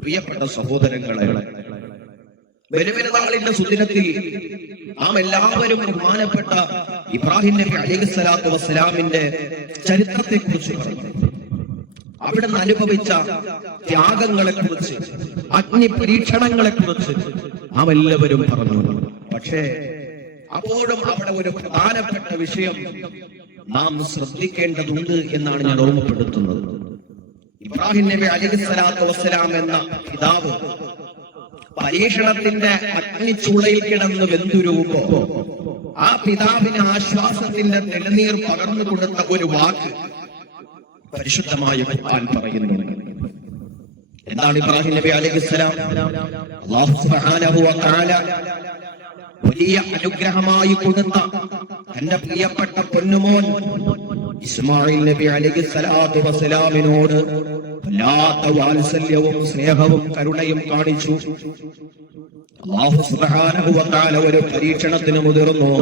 പ്രിയപ്പെട്ട സഹോദരങ്ങളെ, വരുമരുന്നാളിന്റെ സുദിനത്തിൽ നാം എല്ലാവരും ബഹുമാനപ്പെട്ട ഇബ്രാഹിം നബി അലൈഹിസ്സലാത്തു വസ്സലാമിന്റെ ചരിത്രത്തെ കുറിച്ച് പറഞ്ഞു. അവിടുന്ന് അനുഭവിച്ച ത്യാഗങ്ങളെ കുറിച്ച്, അഗ്നി പരീക്ഷണങ്ങളെ കുറിച്ച് നാം എല്ലാവരും പറഞ്ഞു. പക്ഷേ അപ്പോഴും അവിടെ ഒരു പ്രധാനപ്പെട്ട വിഷയം നാം ശ്രദ്ധിക്കേണ്ടതുണ്ട് എന്നാണ് ഞാൻ ഓർമ്മപ്പെടുത്തുന്നത്. ഇബ്രാഹിം നബി അലൈഹിസ്സലാത്തു വസ്സലാം എന്ന പിതാവ് പരീക്ഷണത്തിന്റെ അഗ്നിച്ചൂളയിൽ കിടന്ന് വെന്തുരുകുമ്പോ ആ പിതാവിന് ആശ്വാസത്തിന്റെ തെളിനീർ പകർന്നു കൊടുത്ത ഒരു വാക്ക് പരിശുദ്ധമായ ഖുർആൻ പറയുന്നു. എന്താണ് ഇബ്രാഹിം നബി അലൈഹിസ്സലാം? അല്ലാഹു സുബ്ഹാനഹു വ തആല വലിയ അനുഗ്രഹമായി കൊടുത്ത തന്റെ പ്രിയപ്പെട്ട പൊന്നുമോൻ ഇസ്മായിൽ നബി അലൈഹിസ്സലാത്തു വസ്സലാമിനോട് വല്ലാത്ത വാത്സല്യവും സ്നേഹവും കരുണയും കാണിച്ചു. അല്ലാഹു സുബ്ഹാനഹു വ തആല ഒരു പരീക്ഷണത്തിന് മുതിർന്നു.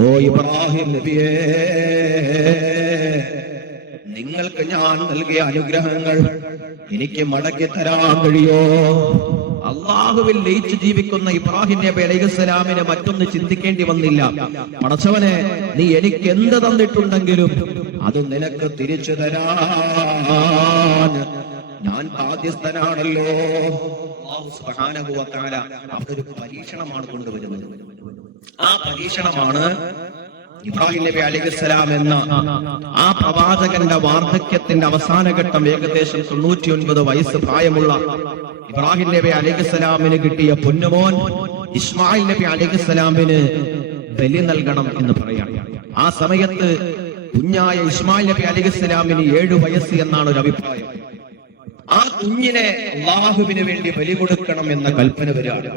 ഓ ഇബ്രാഹിം നബിയേ, നിങ്ങൾക്ക് ഞാൻ നൽകിയ അനുഗ്രഹങ്ങൾ എനിക്ക് മടക്കി തരാൻ കഴിയോ? അള്ളാഹുവിൽ ലയിച്ച് ജീവിക്കുന്ന ഇബ്രാഹിം നബി അലൈഹിസ്സലാമിന് മറ്റൊന്ന് ചിന്തിക്കേണ്ടി വന്നില്ല. പടച്ചവനെ, നീ എനിക്ക് എന്ത് തന്നിട്ടുണ്ടെങ്കിലും അത് നിനക്ക് തിരിച്ചു തരാൻ ഞാൻ ബാധ്യസ്ഥനാണല്ലോ. അല്ലാഹു സുബ്ഹാനഹു വ തആല അതൊരു പരീക്ഷണമാണ് കൊണ്ടുവരുന്നത്. ആ പരീക്ഷണമാണ് ഇബ്രാഹിം നബി അലൈഹിസ്സലാം എന്ന ആ പ്രവാചകന്റെ വാർദ്ധക്യത്തിന്റെ അവസാന ഘട്ടം, ഏകദേശം 99 വയസ്സ് പ്രായമുള്ള ഇബ്രാഹിം നബി അലൈഹിസ്സലാമിന് കിട്ടിയ പൊന്നുമോൻ ഇസ്മായിൽ നബി അലൈഹിസ്സലാമിന് ബലി നൽകണം എന്ന് പറയാം. ആ സമയത്ത് കുഞ്ഞായ ഇസ്മായിൽ നബി അലൈഹിസ്സലാമിന് 7 വയസ്സ് എന്നാണ് ഒരു അഭിപ്രായം. ആ കുഞ്ഞിനെ അല്ലാഹുവിന് വേണ്ടി ബലി കൊടുക്കണം എന്ന കൽപ്പന വരികയാണ്.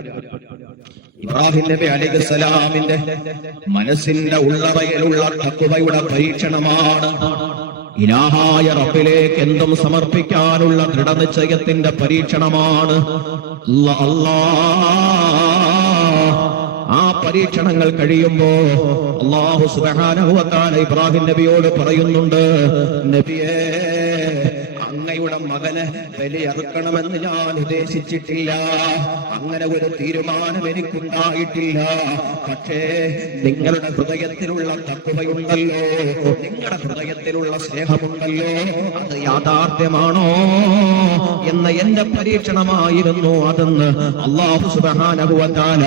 ഇബ്രാഹിം നബി അലൈഹിസ്സലാമിന്റെ മനസ്സിന്റെ ഉള്ളറയിലുള്ള തഖ്വയുടെ പരീക്ഷണമാണ്. ഇലാഹായ റബ്ബിലേക്ക് എന്തും സമർപ്പിക്കാനുള്ള ദൃഢനിശ്ചയത്തിന്റെ പരീക്ഷണമാണ്. ആ പരീക്ഷണങ്ങൾ കഴിയുമ്പോ അല്ലാഹു സുബ്ഹാനഹു വ തആല ഇബ്രാഹിം നബിയോട് പറയുന്നുണ്ട്, നബിയേ, അങ്ങയുടെ മകനെ ബലിയറുക്കണമെന്ന് ഞാൻ ഉദ്ദേശിച്ചിട്ടില്ല. അങ്ങനെ ഒരു തീരുമാനം എനിക്കുണ്ടായിട്ടില്ല. പക്ഷേ നിങ്ങളുടെ ഹൃദയത്തിലുള്ള തഖ്വയുണ്ടല്ലോ, നിങ്ങളുടെ ഹൃദയത്തിലുള്ള സ്നേഹമുണ്ടല്ലോ, അത് യാഥാർത്ഥ്യമാണോ എന്ന എന്റെ പരീക്ഷണമായിരുന്നു അതെന്ന് അല്ലാഹു സുബ്ഹാനഹു വ തആല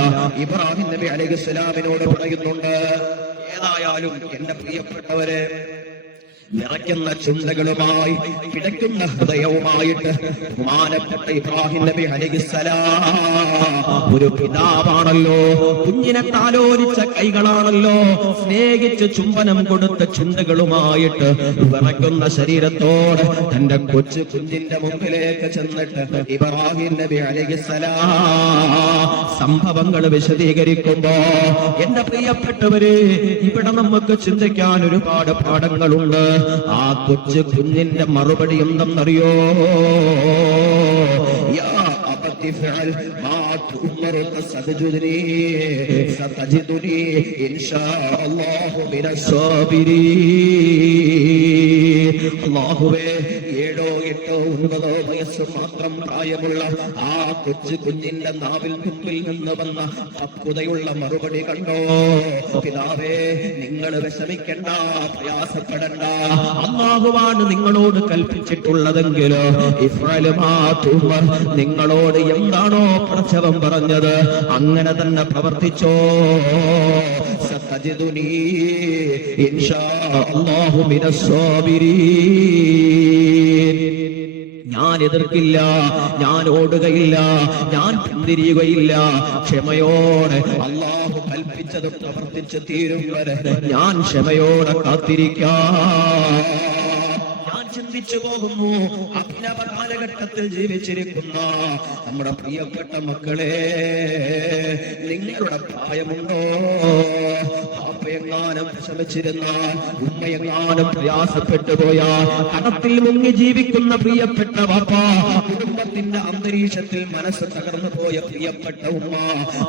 ഇബ്രാഹിം നബി അലൈഹിസ്സലാമിനോട് പറയുന്നുണ്ട്. ഏതായാലും എന്റെ പ്രിയപ്പെട്ടവരെ, നിറയ്ക്കുന്ന ചിന്തകളുമായി പിടയ്ക്കുന്ന ഹൃദയവുമായിട്ട് ബഹുമാനപ്പെട്ട ഇബ്രാഹിം നബി അലൈഹിസ്സലാം ഒരു പിതാവാണല്ലോ, കുഞ്ഞിനെ താലോലിച്ച കൈകളാണല്ലോ, സ്നേഹിച്ച് ചുംബനം കൊടുത്ത ചിന്തകളുമായിട്ട് വിറയ്ക്കുന്ന ശരീരത്തോടെ തന്റെ കൊച്ചു കുഞ്ഞിന്റെ മുമ്പിലേക്ക് ചെന്നിട്ട് ഇബ്രാഹിം നബി അലൈഹിസ്സലാം സംഭവങ്ങൾ വിശദീകരിക്കുമ്പോ, എന്റെ പ്രിയപ്പെട്ടവര്, ഇവിടെ നമുക്ക് ചിന്തിക്കാൻ ഒരുപാട് പാഠങ്ങളുണ്ട്. ആ കൊച്ചു കുഞ്ഞിന്റെ മറുപടി എന്തെന്നറിയോ? യാ അബതി ഫഅൽ മാ തുഅ്മറു സതജിദുനി സതജിദുനി ഇൻഷാ അല്ലാഹു മിനസ് സാബിരീൻ. അല്ലാഹുവേ, 7, 8, 9 വയസ്സ് മാത്രം പ്രായമുള്ള ആ കൊച്ചു കുഞ്ഞിന്റെ നാവിൽ നിന്ന് വന്ന പക്വതയുള്ള മറുപടി കണ്ടോ? പിതാവേ, നിങ്ങൾ വിഷമിക്കണ്ട, പ്രയാസപ്പെടണ്ട. അല്ലാഹുവാണ് നിങ്ങളോട് കൽപ്പിച്ചിട്ടുള്ളതെങ്കിലോ നിങ്ങളോട് എന്താണോ പടച്ചവൻ പറഞ്ഞത് അങ്ങനെ തന്നെ പ്രവർത്തിച്ചോ. സതജിദുനി ഇൻഷാ അല്ലാഹു മിനസ് സാബിരീൻ. ഞാൻ എതിർക്കില്ല, ഞാൻ ഓടുകയില്ല, ഞാൻ പിന്തിരിയുകയില്ല. ക്ഷമയോടെ അല്ലാഹു കൽപ്പിച്ചത് പ്രവർത്തിച്ച് തീരും വരെ ഞാൻ ക്ഷമയോടെ കാത്തിരിക്കാം. ചിന്തിച്ചു പോകുന്നു, അഭിനവ കാലഘട്ടത്തിൽ ജീവിച്ചിരിക്കുന്ന നമ്മുടെ പ്രിയപ്പെട്ട മക്കളെ, നിങ്ങളുടെ പ്രായമുണ്ടോ? പാപ്പയെങ്ങാനും വിഷമിച്ചിരുന്നാൽ, ഉമ്മയെങ്ങാനും പ്രയാസപ്പെട്ടു പോയാൽ, കടത്തിൽ മുങ്ങി ജീവിക്കുന്ന പ്രിയപ്പെട്ട വാപ്പ, കുടുംബത്തിന്റെ അന്തരീക്ഷത്തിൽ മനസ്സ് തകർന്നു പോയ പ്രിയപ്പെട്ട ഉമ്മ,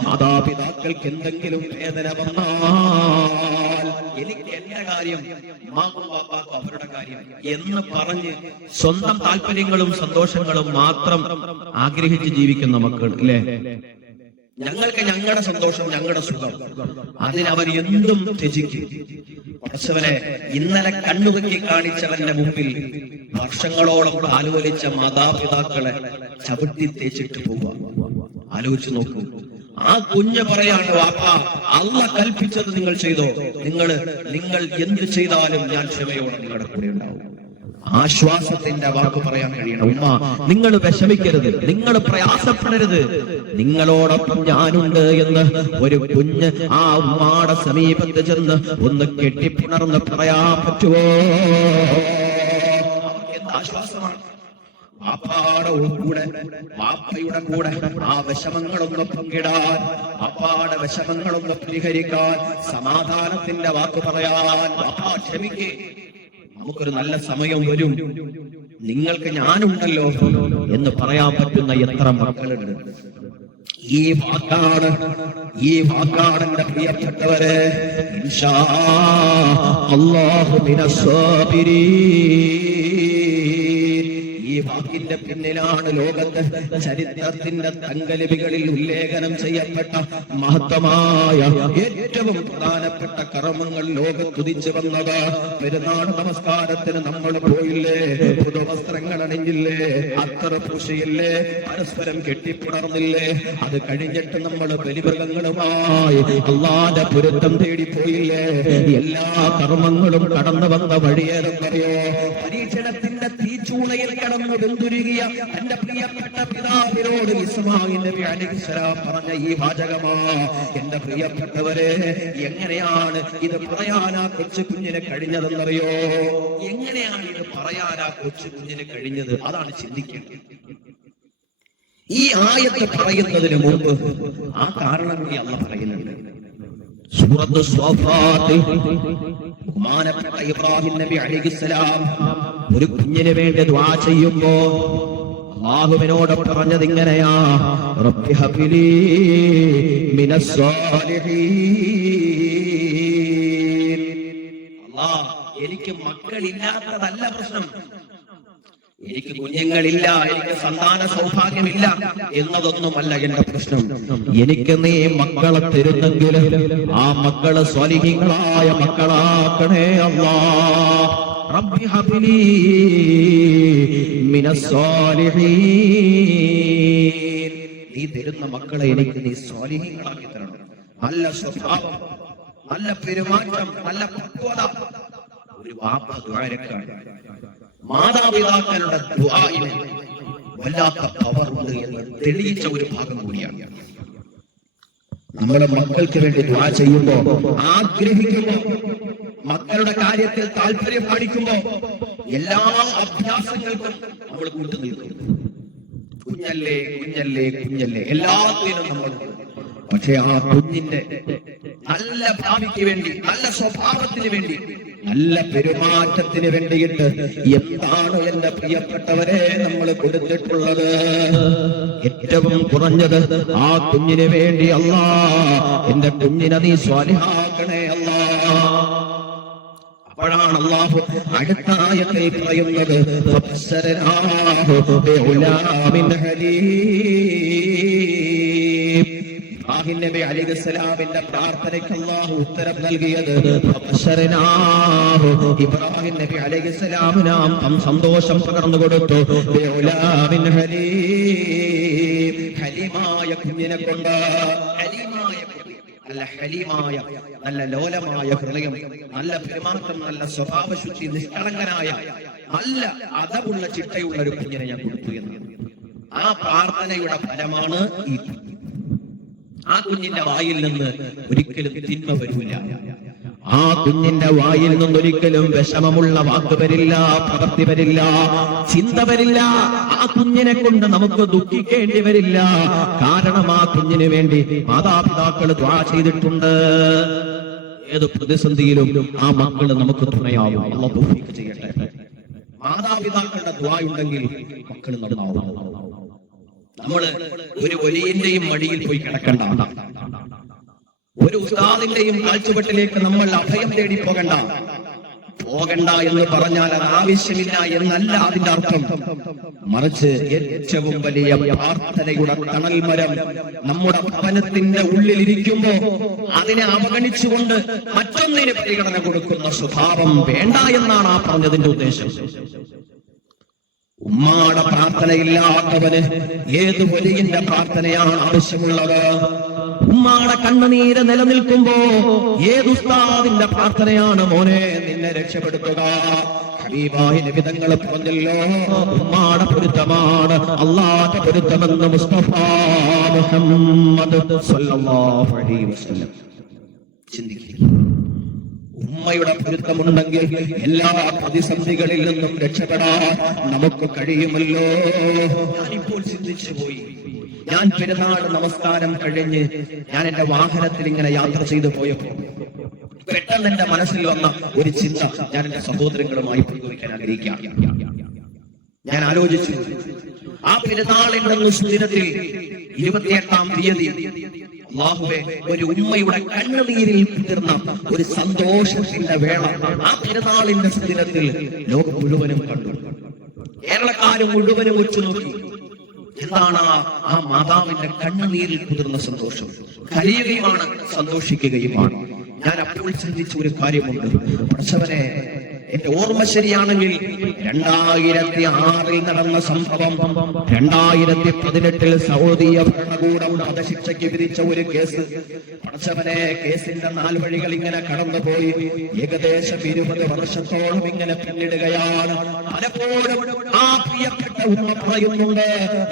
മാതാപിതാക്കൾക്ക് എന്തെങ്കിലും വേദന വന്നാൽ, എനിക്ക് എന്റെ കാര്യം, ഉമ്മാക്കും വാപ്പാക്കും അവരുടെ കാര്യം എന്ന് പറഞ്ഞ് സ്വന്തം താല്പര്യങ്ങളും സന്തോഷങ്ങളും മാത്രം ആഗ്രഹിച്ച് ജീവിക്കുന്ന മക്കൾ അല്ലേ? ഞങ്ങൾക്ക് ഞങ്ങളുടെ സന്തോഷം, ഞങ്ങളുടെ സുഖം, അതിനവർ എന്തും ത്യജിക്കും. പഠിച്ചവനെ ഇന്നലെ കണ്ണുതുക്കി കാണിച്ചവന്റെ മുമ്പിൽ വർഷങ്ങളോളം ആലോചിച്ച മാതാപിതാക്കളെ ചവിട്ടി തേച്ചിട്ട് പോവുക. ആലോചിച്ചു നോക്കൂ. ആ കുഞ്ഞ് പറയാണ്, വാപ്പാ അള്ളാഹ് കൽപ്പിച്ചത് നിങ്ങൾ ചെയ്തോ, നിങ്ങൾ എന്ത് ചെയ്താലും ഞാൻ ക്ഷമയോടെ നിങ്ങളുടെ കൂടെ ഉണ്ടാവും. ആശ്വാസത്തിന്റെ വാക്ക് പറയാൻ കഴിയണം. ഉമ്മ, നിങ്ങൾ വിഷമിക്കരുത്, നിങ്ങൾ പ്രയാസപ്പെടരുത്, നിങ്ങളോടൊപ്പം ഞാനുണ്ട് എന്ന് ഒരു കുഞ്ഞ് ആ ഉമ്മാടെ സമീപത്ത് ചെന്ന് ഒന്ന് കെട്ടിപ്പുണർന്ന് പറയാൻ പറ്റുമോ? എന്ത് ആശ്വാസമാണ്! വാപ്പയുടെ കൂടെ ആ വിഷമങ്ങളൊന്ന് പങ്കിടാൻ, വാപ്പാടെ വിഷമങ്ങളൊന്ന് പരിഹരിക്കാൻ, സമാധാനത്തിന്റെ വാക്ക് പറയാൻ, വാപ്പാ ക്ഷമിക്കേ, നമുക്കൊരു നല്ല സമയം വരും, നിങ്ങൾക്ക് ഞാനുണ്ടല്ലോ എന്ന് പറയാൻ പറ്റുന്ന എത്ര മക്കളുണ്ട്. ഈ വാക്കാണ് എന്റെ പ്രിയപ്പെട്ടവരെ, ഇൻഷാ അല്ലാഹു മിനസ് സാബിരീൻ. ഈ വാക്കിന്റെ പിന്നിലാണ് ലോകത്ത് ചരിത്രത്തിന്റെ തങ്കലിപികളിൽ ഉല്ലേഖനം ചെയ്യപ്പെട്ട മഹത്തമായ ഏറ്റവും പ്രധാനപ്പെട്ട കർമ്മങ്ങൾ ലോകത്തുദിച്ചു വന്നത്. പെരുന്നാൾ നമസ്കാരത്തിന് നമ്മൾ പോയില്ലേ, പുതുവസ്ത്രങ്ങൾ അണിഞ്ഞില്ലേ, അത്തറ പൂശയില്ലേ, പരസ്പരം കെട്ടിപ്പുണർന്നില്ലേ? അത് കഴിഞ്ഞിട്ട് നമ്മൾ ബലിമൃഗങ്ങളുമായി അല്ലാഹുവിന്റെ പൊരുത്തം തേടിപ്പോയില്ലേ? എല്ലാ കർമ്മങ്ങളും കടന്നു വന്ന വഴിയേതെന്നറിയോ? പരീക്ഷണത്തിന്റെ തീച്ചൂളയിൽ കടന്നു വെന്തുരുകിയ എന്റെ പ്രിയപ്പെട്ട പിതാവിനോട് ഇസ്മായിൽ നബി അലൈഹിസ്സലാം പറഞ്ഞ ഈ വാചകമാ. എന്റെ പ്രിയപ്പെട്ടവരെ, എങ്ങനെയാണ് ഇത് പറയാൻ ആ കൊച്ചു കുഞ്ഞിന് കഴിഞ്ഞതെന്നറിയോ? എങ്ങനെയാണ് ഇത് പറയാൻ ആ കൊച്ചു കുഞ്ഞിന് കഴിഞ്ഞത്? അതാണ് ചിന്തിക്കേണ്ടത്. ഈ ആയത്ത് പറയുന്നതിന് മുമ്പ് ആ കാരണം കൂടി അല്ലാഹ് പറയുന്നുണ്ട്. സൂറത്ത് സ്വാഫാത്തിൽ ബഹുമാനപ്പെട്ട ഇബ്രാഹിം നബി അലൈഹിസ്സലാം ഒരു കുഞ്ഞിന് വേണ്ടി ദുആ ചെയ്യുമ്പോ അല്ലാഹുവിനോട് പറഞ്ഞത് ഇങ്ങനെയാ, റബ്ബി ഹബ്ലി മിനസ് സാലിഹീൻ. അല്ലാഹ്, എനിക്ക് മക്കളില്ലാത്തതല്ല പ്രശ്നം, എനിക്ക് കുഞ്ഞുങ്ങളില്ല, എനിക്ക് സന്താന സൗഭാഗ്യമില്ല എന്നതൊന്നുമല്ല എന്റെ പ്രശ്നം. എനിക്ക് നീ മക്കളെ തരുന്നെങ്കിൽ ആ മക്കള് സ്വാലിഹീങ്ങളായ മക്കളാക്കണേ അല്ലാഹ്. റബ്ബി ഹബ്ലി മിനസ് സാലിഹീൻ. നീ തരുന്ന മക്കളെ എനിക്ക് നീ സ്വാലിഹീങ്ങളാക്കി തരണം. നല്ല സ്വഭാവം, നല്ല പെരുമാറ്റം, നല്ല പക്വത. ഒരു വാപ്പ ദുആരക്കാണ്. മാതാപിതാക്കളുടെ ദുആഇന് വല്ലാത്ത പവറുണ്ട് എന്ന് തെളിയിച്ച ഒരു ഭാഗം കൂടിയാണ്. നമ്മുടെ മക്കൾക്ക് വേണ്ടി ദുആ ചെയ്യുമ്പോ, ആഗ്രഹിക്കുമ്പോ, മക്കളുടെ കാര്യത്തിൽ താല്പര്യം കാണിക്കുമ്പോ എല്ലാ അഭ്യാസങ്ങൾക്കും നമ്മൾ കൂട്ടുനിൽക്കും. കുഞ്ഞല്ലേ കുഞ്ഞല്ലേ കുഞ്ഞല്ലേ എല്ലാത്തിനും നമ്മൾ. പക്ഷെ ആ കുഞ്ഞിന്റെ നല്ല ഭാവിക്ക് വേണ്ടി, നല്ല സ്വഭാവത്തിന് വേണ്ടി, നല്ല പെരുമാറ്റത്തിന് വേണ്ടിയിട്ട് എന്താണ് എന്റെ പ്രിയപ്പെട്ടവരെ നമ്മൾ കൊടുത്തിട്ടുള്ളത്? ഏറ്റവും കുറഞ്ഞത് ആ കുഞ്ഞിന് വേണ്ടി അല്ലാഹ് എന്റെ കുഞ്ഞിനെ നീ സ്വാലിഹാക്കണേ അല്ലാഹ്. അപ്പോഴാണ് അല്ലാഹു അടുത്ത ആയത്തിൽ പറയുന്നത്, ഫബശറനാഹു ബിഉലാമിൻ ഹലീം. ഇബ്രാഹിം നബി അലൈഹിസ്സലാമിന്റെ പ്രാർത്ഥനയ്ക്ക് അല്ലാഹു ഉത്തരം നൽകിയത് ഫബശറനാഹു. ഇബ്രാഹിം നബി അലൈഹിസ്സലാമിന് നാം സന്തോഷം പകർന്നു കൊടുത്തു. ബിഉലാമിൻ ഹലീം, ഹലീമായ കുഞ്ഞിനെ കൊണ്ട്. ഹലീമായ നല്ല ഹലീമായ, നല്ല ലോലമായ ഹൃദയം, നല്ല പെരുമാറ്റം, നല്ല സ്വഭാവശുദ്ധി, നിഷ്കളങ്കനായ, നല്ല അതവുള്ള ചിട്ടയുള്ള ഒരു കുഞ്ഞിനെ ഞാൻ കൊടുത്തു എന്ന്. ആ പ്രാർത്ഥനയുടെ ഫലമാണ് ഈ. ആ കുഞ്ഞിന്റെ വായിൽ നിന്ന് ഒരിക്കലും തിന്മ വരില്ല. ആ കുഞ്ഞിന്റെ വായിൽ നിന്നൊരിക്കലും വിഷമമുള്ള വാക്ക് വരില്ല, പ്രവൃത്തി വരില്ല, ചിന്ത വരില്ല. ആ കുഞ്ഞിനെ കൊണ്ട് നമുക്ക് ദുഃഖിക്കേണ്ടി വരില്ല. കാരണം ആ കുഞ്ഞിന് വേണ്ടി മാതാപിതാക്കൾ ദുആ ചെയ്തിട്ടുണ്ട്. ഏത് പ്രതിസന്ധിയിലും ആ മക്കള് നമുക്ക് തുണയാവും. അല്ലാഹു തൗഫീഖ് ചെയ്യട്ടെ. മാതാപിതാക്കളുടെ ദുആ ഉണ്ടെങ്കിൽ മക്കൾ നന്നാവും. നമ്മള് ഒരു വലിയന്റെയും മടിയിൽ പോയി കിടക്കണ്ട, ഒരു ഉസ്താദിന്റെയും കാൽച്ചുവട്ടിലേക്ക് നമ്മൾ അഭയം തേടി പോകണ്ട. പോകണ്ട എന്ന് പറഞ്ഞാൽ അത് ആവശ്യമില്ല എന്നല്ല അതിന്റെ അർത്ഥം. മറിച്ച് ഏറ്റവും വലിയ പ്രാർത്ഥനയുടെ തണൽ മരം നമ്മുടെ ഭവനത്തിന്റെ ഉള്ളിലിരിക്കുമ്പോ അതിനെ അവഗണിച്ചുകൊണ്ട് മറ്റൊന്നിന് പരിഗണന കൊടുക്കുന്ന സ്വഭാവം വേണ്ട എന്നാണ് ആ പറഞ്ഞതിന്റെ ഉദ്ദേശം. ഉമ്മാടെ പ്രാർത്ഥനയില്ലാത്തവന് ഏത് വലിയന്റെ പ്രാർത്ഥനയാണ് ആവശ്യമുള്ളത്? ഉമ്മാടെ കണ്ണുനീര് നിലനിൽക്കുമ്പോ ഏത് ഉസ്താദിന്റെ പ്രാർത്ഥനയാണ് മോനെ നിന്നെ രക്ഷപ്പെടുത്തുക? ഹബീബായ നബി തങ്ങൾ പറഞ്ഞല്ലോ, ഉമ്മാടെ പൊരുത്തമാണ് അല്ലാഹുവിന്റെ പൊരുത്തമെന്ന് മുസ്തഫ മുഹമ്മദ് സ്വല്ലല്ലാഹു അലൈഹി വസല്ലം. ചിന്തിക്കുക, ഉമ്മയുടെ പൊരുത്തമുണ്ടെങ്കിൽ എല്ലാ പ്രതിസന്ധികളിൽ നിന്നും രക്ഷപ്പെടാൻ നമുക്ക് കഴിയുമല്ലോ. ഞാനിപ്പോൾ ചിന്തിച്ചു പോയി. ഞാൻ പെരുന്നാൾ നമസ്കാരം കഴിഞ്ഞ് ഞാൻ എന്റെ വാഹനത്തിൽ ഇങ്ങനെ യാത്ര ചെയ്തു പോയപ്പോ പെട്ടെന്ന് എന്റെ മനസ്സിൽ വന്ന ഒരു ചിന്ത ഞാൻ എന്റെ സഹോദരങ്ങളുമായി പങ്കുവയ്ക്കാൻ ആഗ്രഹിക്കാം. ഞാൻ ആലോചിച്ചു, ആ പെരുന്നാളിന്റെ ദിനത്തിൽ 28-ാം തീയതി അല്ലാഹുവേ, ഒരു ഉമ്മയുടെ കണ്ണുനീരിൽ കുതിർന്ന ഒരു സന്തോഷത്തിന്റെ വേള ആ പെരുന്നാളിന്റെ ദിനത്തിൽ ലോകം മുഴുവനും കണ്ടു. കേരളക്കാരും മുഴുവനും ഉറ്റുനോക്കി. എന്താണ് ആ മാതാവിന്റെ കണ്ണുനീരിൽ കുതിർന്ന സന്തോഷം? കരയുകയുമാണ്, സന്തോഷിക്കുകയുമാണ്. ഞാൻ അപ്പോൾ ചിന്തിച്ച ഒരു കാര്യമുണ്ട്. പ്രസവനെ എന്റെ ഓർമ്മ ശരിയാണെങ്കിൽ 2006 നടന്ന സംഭവം 2018 സൗദി ഭരണകൂടം വധശിക്ഷയ്ക്ക് വിധിച്ച ഒരു കേസ്. പടച്ചവനെ, കേസിന്റെ 4 വഴികൾ ഇങ്ങനെ കടന്നുപോയി ഏകദേശം 20 വർഷത്തോളം ഇങ്ങനെ പിന്നിടുകയാണ്. പലപ്പോഴും ആ പ്രിയപ്പെട്ട ഉമ്മ പറയുന്നുണ്ട്,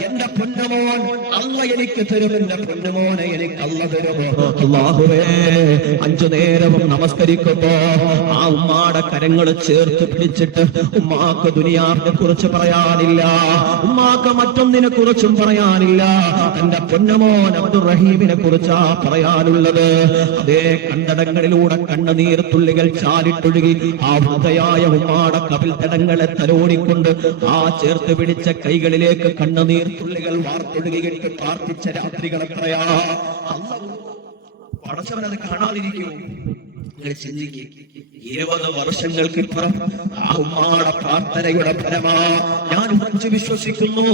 എന്റെ പൊന്നുമോൻ അല്ല എനിക്ക് തരും, എന്റെ പൊന്നുമോനെ എനിക്ക് അല്ല തരുമോ? അല്ലാഹുവേ, 5 നേരവും നമസ്കരിക്കുമ്പോ ആ ഉമ്മാടെ കരങ്ങൾ ചേർത്ത് പിടിച്ചിട്ട് ഉമ്മാക്ക് ദുനിയാവിനെ കുറിച്ച് പറയാനില്ല, ഉമ്മാക്ക് മറ്റൊന്നിനെ കുറിച്ചും പറയാനില്ല. എന്റെ പൊന്നമോൻ അബ്ദുറഹീമിനെ കുറിച്ചാ പറയാനുള്ളത്. അതേ കണ്ടടങ്ങളിലൂടെ കണ്ണുനീർ തുള്ളികൾ ചാലിട്ടൊഴുകി ആ വൃദ്ധയായ ഉമ്മാടെ കവിൽ തടങ്ങളെ തലോടിക്കൊണ്ട് ആ ചേർത്ത് പിടിച്ച കൈകളിലേക്ക് കണ്ണുനീർ തുള്ളികൾ വാർത്തൊഴുകിയിട്ട് പ്രാർത്ഥിച്ച രാത്രികൾ എത്രയാ! പടച്ചവനത് കാണാതിരിക്കൂ. നിങ്ങൾ ചിന്തിക്കുക, 20 വർഷങ്ങൾക്കിപ്പുറം ആ ഉമ്മാടെ പ്രാർത്ഥനയുടെ ഫലമാ ഞാൻ ഉറച്ചു വിശ്വസിക്കുന്നു.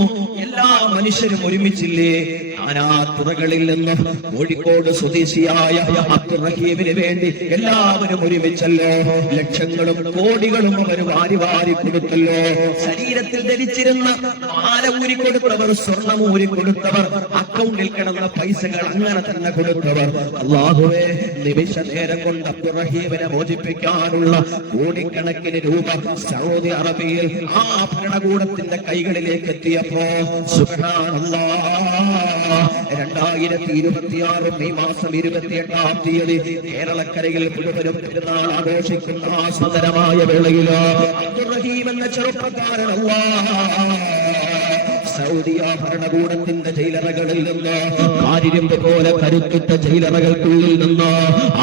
എല്ലാ മനുഷ്യരും ഒരുമിച്ചില്ലേ? നാനാ തുറകളിൽ നിന്ന് കോഴിക്കോട് സ്വദേശിയായ അബ്ദുറഹീമിന് വേണ്ടി എല്ലാവരും ഒരുമിച്ചല്ലോ. ലക്ഷങ്ങളും കോടികളും അവർ വാരി വാരി കൊടുത്തല്ലോ. ശരീരത്തിൽ ധരിച്ചിരുന്ന മാല ഊരിക്കൊടുത്തവർ, സ്വർണം ഊരിക്കൊടുത്തവർ, അക്കൗണ്ടിൽ കിടന്ന പൈസകൾ അങ്ങനെ തന്നെ കൊടുത്തവർ. അല്ലാഹുവേ, നിമിഷ നേരം കൊണ്ട് അബ്ദുറഹീമിനെ മോചിപ്പിക്കാനുള്ള കോടിക്കണക്കിന് രൂപ സൗദി അറേബ്യയിൽ ആ ഭരണകൂടത്തിന്റെ കൈകളിലേക്ക് എത്തിയപ്പോ സുബ്ഹാനല്ലാഹ്, 2026 മെയ് മാസം 28-ാം തീയതി കേരളക്കരയിൽ മുഴുവനും പെരുന്നാൾ ആഘോഷിക്കുന്ന ആ സുന്ദരമായ വേളയിലോ അബ്ദുറഹീം എന്ന ചെറുപ്പക്കാരൻ സൗദി ഭരണകൂടത്തിന്റെ ജയിലറകളിൽ നിന്ന് കാരിരുമ്പ് പോലെ കരുത്തുറ്റ ജയിലറകൾക്കുള്ളിൽ നിന്ന്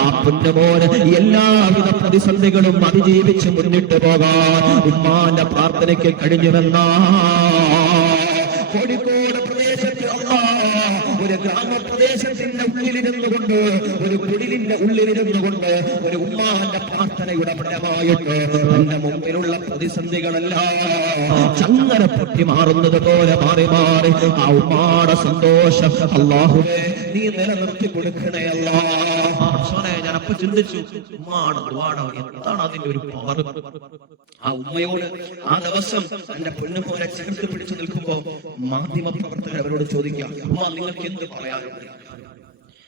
ആ പൊന്നുമോന് എല്ലാവിധ പ്രതിസന്ധികളും അതിജീവിച്ച് മുന്നിട്ട് പോകാൻ ഉമ്മാന്റെ പ്രാർത്ഥനയ്ക്ക് കഴിഞ്ഞുവെന്ന കോഴിക്കോട് പ്രദേശത്ത് ഒരു ഗ്രാമപ്രദേശത്തിന്റെ ഉള്ളിലിരുന്നുകൊണ്ട്, ഒരു കുടിലിന്റെ ഉള്ളിലിരുന്നുകൊണ്ട് ഒരു ഉമ്മാന്റെ പ്രാർത്ഥനയുടെ ഫലമായിട്ട് തന്റെ മുമ്പിലുള്ള പ്രതിസന്ധികളെല്ലാം ചങ്ങല പൊട്ടി മാറുന്നത് പോലെ മാറി മാറി ആ ഉമ്മാടെ സന്തോഷം അല്ലാഹുവേ നീ നിലനിർത്തി കൊടുക്കണേ അല്ലാ. ഞാൻ അപ്പൊ ചിന്തിച്ചു, ഉമ്മാണ് എന്താണ് അതിന്റെ ഒരു പവർ? ആ ഉമ്മയോട് ആ ദിവസം എന്റെ പൊന്നുപോലെ ചേർത്ത് പിടിച്ചു നിൽക്കുമ്പോ മാധ്യമ പ്രവർത്തകർ അവരോട് ചോദിക്കാം, ഉമ്മ നിങ്ങൾക്ക് എന്ത് പറയാനുണ്ട്?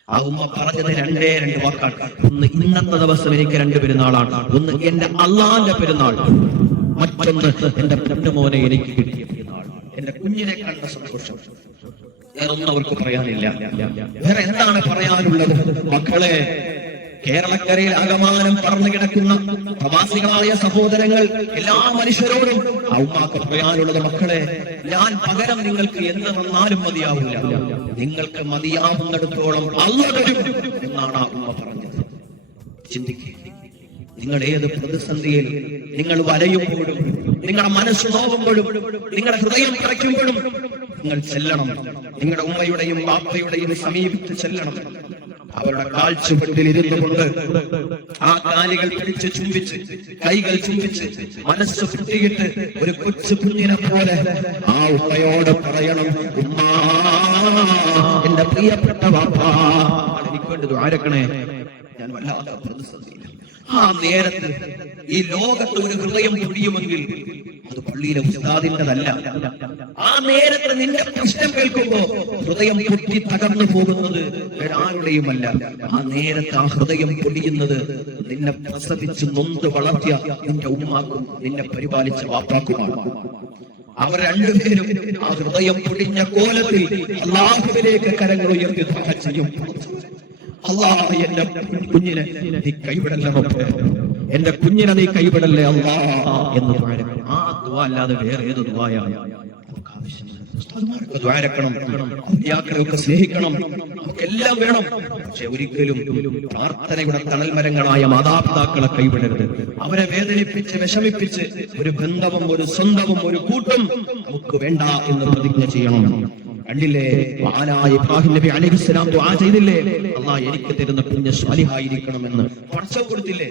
ആ ഉമ്മ പറഞ്ഞത് 2 വാക്കാണ്. ഒന്ന്, ഇന്നത്തെ ദിവസം എനിക്ക് 2 പെരുന്നാളാണ്. ഒന്ന് എന്റെ അള്ളാന്റെ പെരുന്നാൾ, മറ്റൊന്ന് എന്റെ പൊന്നുമോനെ എനിക്ക് കിട്ടിയ പെരുന്നാൾ, എന്റെ കുഞ്ഞിനെ കണ്ട സന്തോഷം. വേറൊന്നും അവർക്ക് പറയാനില്ല. വേറെ എന്താണ് പറയാനുള്ളത്? മക്കളെ, കേരളക്കരയിൽ ആകമാനം പറന്നു കിടക്കുന്ന പ്രവാസികളായ സഹോദരങ്ങൾ, എല്ലാ മനുഷ്യരോടും ആ ഉമ്മാക്ക് പറയാനുള്ളത്, മക്കളെ, ഞാൻ പകരം നിങ്ങൾക്ക് എന്ത് വന്നാലും മതിയാവില്ല, നിങ്ങൾക്ക് മതിയാവുന്നിടത്തോളം അല്ലാഹു തരും എന്നാണ് ആ ഉമ്മ പറഞ്ഞത്. ചിന്തിക്കുക, നിങ്ങൾ ഏത് പ്രതിസന്ധിയിൽ നിങ്ങൾ വലയുമ്പോഴും, നിങ്ങളുടെ മനസ്സ് നോവുമ്പോഴും, നിങ്ങളുടെ ഹൃദയം പിറയ്ക്കുമ്പോഴും നിങ്ങൾ ചെല്ലണം. നിങ്ങളുടെ ഉമ്മയുടെയും ബാപ്പയുടെയും സമീപിച്ച് ചെല്ലണം. അവരുടെ കാൽച്ചുവട്ടിൽ ഇരുന്നു കൊണ്ട് ആ കാലുകൾ പിടിച്ച് ചുംബിച്ച്, കൈകൾ ചുംബിച്ച്, മനസ്സ് പൊട്ടിയിട്ട് ഒരു കൊച്ചു കുഞ്ഞിനെ പോലെ ആ ഉമ്മയോട് പറയണം, ഉമ്മാ, എന്റെ പ്രിയപ്പെട്ട വാപ്പാ, എനിക്ക് വേണ്ടി ദുആരക്കണേ, ഞാൻ വല്ലാതെ പ്രതിസന്ധിയില്ല. ആ നേരത്ത് ഈ ലോകത്ത് ഒരു ഹൃദയം പൊടിയുമെങ്കിൽ അത് പള്ളിയിലെ ഉസ്താദിന്റെതല്ല. ആ നേരത്ത് നിന്റെ പ്രശ്നം കേൾക്കുമ്പോ ഹൃദയം പൊട്ടി തകർന്നു പോകുന്നത് ആരുടെയുമല്ല. ആ നേരത്ത് ആ ഹൃദയം പൊടിയുന്നത് നിന്നെ പ്രസവിച്ച് നൊന്ത് വളർത്തിയ നിന്റെ ഉമ്മാക്കും നിന്നെ പരിപാലിച്ച വാപ്പാക്കുമാണ്. അവർ രണ്ടുപേരും ആ ഹൃദയം പൊടിഞ്ഞ കോലത്തിൽ അല്ലാഹുവിലേക്ക് കരങ്ങൾ ഉയർത്തി ദുആ ചെയ്യും. അല്ലാഹ്, എന്റെ കുഞ്ഞിനെ നീ കൈവിടല്ലേ റബ്ബേ, എന്റെ കുഞ്ഞിനെ നീ കൈവിടല്ലേ അല്ലാ എന്ന് ദുആ. ആ ദുആ അല്ലാതെ വേറെ ഏത് ദുആയാണ് നമുക്ക് ആവശ്യമില്ല. ഉസ്താദ്മാർക്ക് ദുആരക്കണം, ഔലിയാക്കളെയൊക്കെ സ്നേഹിക്കണം, നമുക്കെല്ലാം വേണം. പക്ഷെ ഒരിക്കലും പ്രാർത്ഥനയുടെ തണൽമരങ്ങളായ മാതാപിതാക്കളെ കൈവിടരുത്. അവരെ വേദനിപ്പിച്ച് വിഷമിപ്പിച്ച് ഒരു ബന്ധവും ഒരു സ്വന്തവും ഒരു കൂട്ടും നമുക്ക് വേണ്ട എന്ന് പ്രതിജ്ഞ ചെയ്യണം. കണ്ടില്ലേ, മഹാനായ ഇബ്രാഹിം നബി അലൈഹിസ്സലാം ദുആ ചെയ്തില്ലേ, അല്ലാഹ് എനിക്ക് തരുന്ന കുഞ്ഞ് സ്വാലിഹായിരിക്കണമെന്ന്. പടച്ചവൻ കൊടുത്തില്ലേ?